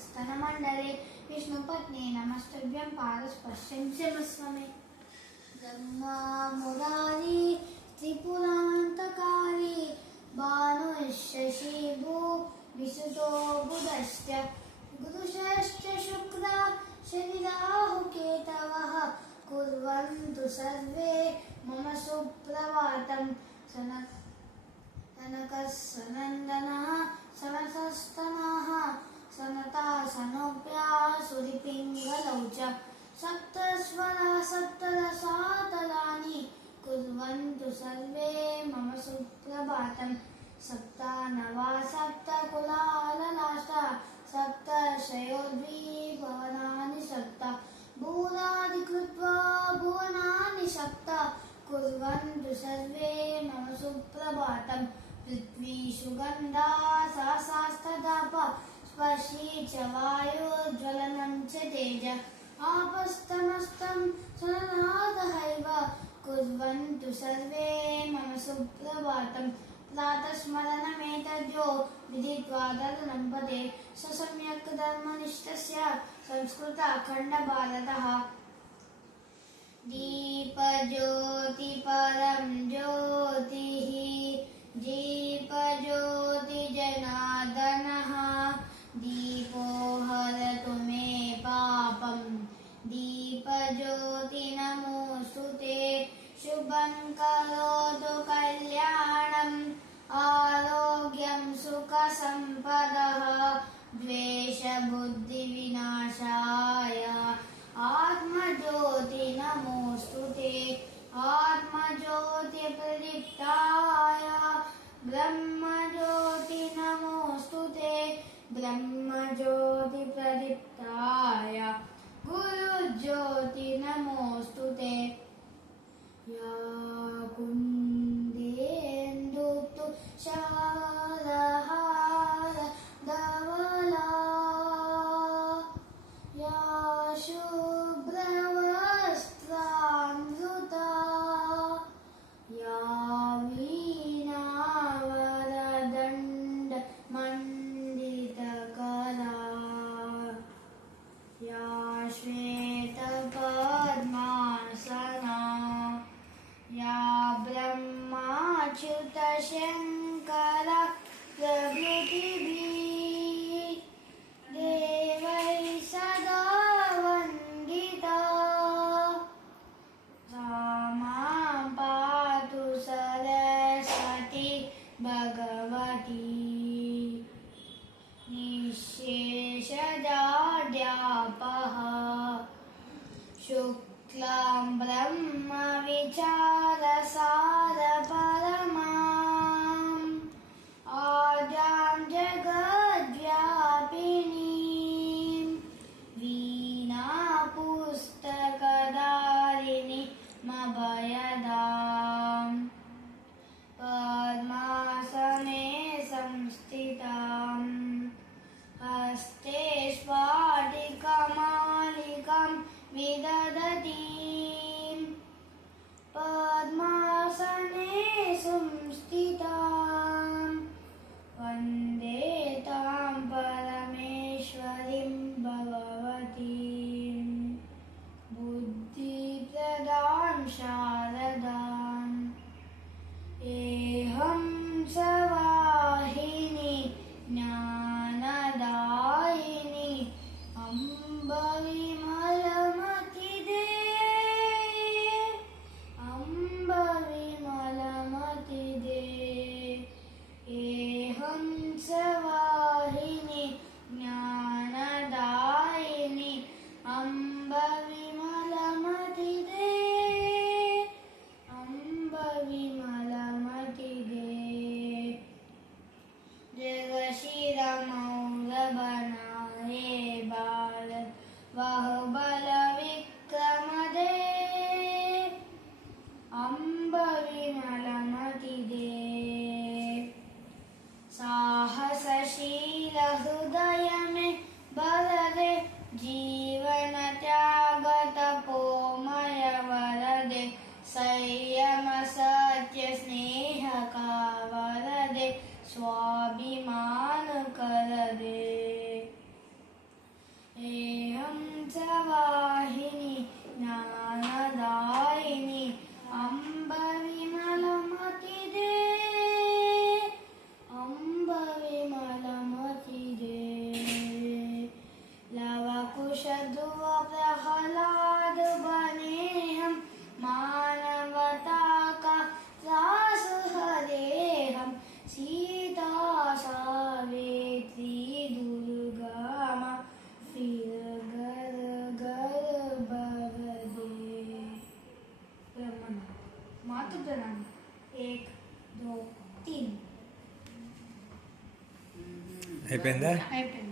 स्तनमण्डले विष्णुपत्नी नमस्तभ्यं पादस्पर्शं चमस्वमे ब्रह्मा मुरारी त्रिपुरान्तकारी भानुशशीभू विसुतो बुधश्च गुरुश्च शुक्रा शनिराहुकेतवः कुर्वन्तु सर्वे मम सुप्रभातं सनकः सनन्दनः सनतस्तनः सनता सनोप्या सुरिपिङ्गलौ च सप्तस्वरा सप्तरसातलानि कुर्वन्तु सर्वे मम सुप्रभातं सप्तानवा सप्तकुलाललाष्टा सप्तशयोद्विभवनानि सप्त भूरादिकृत्वा भुवनानि सप्त कुर्वन्तु सर्वे मम सुप्रभातं पृथ्वी सुगन्धा सहस्रास्तदाप स्पर्शी च वायुज्वलनं च तेज आपस्तमस्तं सुरनादहैव कुर्वन्तु सर्वे मम सुप्रभातं प्रातस्मरणमेतद्यो विदित्वा तदनं पदे स सम्यक् धर्मनिष्ठस्य संस्कृताखण्डभारतः दीपज्योतिपरं ज्योतिः दीपज्योतिजनार्दनः दीपो हरतु मे पापं दीपज्योति नमोऽस्तु ते शुभं करोतु कल्याणम् आरोग्यं सुखसम्पदः द्वेषबुद्धिविनाशाय आत्मज्योति नमोऽस्तु ते आत्मज्योति प्रदीप्ताय ब्रह्मज्योति नमोऽस्तु ते ब्रह्मज्योति प्रदीप्ताय गुरुज्योति नमोऽस्तु ते या कुन्देन्दुतु शारहार धवला या शुभ्रवस्त्रामृता या वीणावरदण्डमण्डितकरा या श्वेतपद्मासना या ब्रह्माच्युतशङ्कर प्रभृतिभिः देवैः सदा वन्दिता सा मां पातु सरस्वती भगवती निःशेषजाड्यापः शुक्लां ब्रह्मविचारसारपरमाम् आद्यां जगद्व्यापिनीं वीणापुस्तकधारिणीमभयदाम् पद्मासने संस्थिताम् हस्ते स्फाटिकमालिकां विदधतीम् पद्मासने संस्थिताम् वन्दे तां परमेश्वरीं भगवतीं बुद्धिप्रदां शारदाम् एहं सवाहिनी ज्ञानदायिनी अम्ब विमलमतिदे अम्ब विमलमतिदे एहं सवाहिनी ज्ञानदायिनी अम्ब विमलमतिदे अम्ब विमलमतिदे जगशिरमौलबनाये भारत बाहुबल विक्रमदे अम्ब विमलमतिदे साहसशील हृदय में बरदे जीवन त्याग तपोमय वरदे संयम सत्य स्नेह का वरदे स्वाभिमान कर दे। అయిపోయిందా? అయిపోయింది.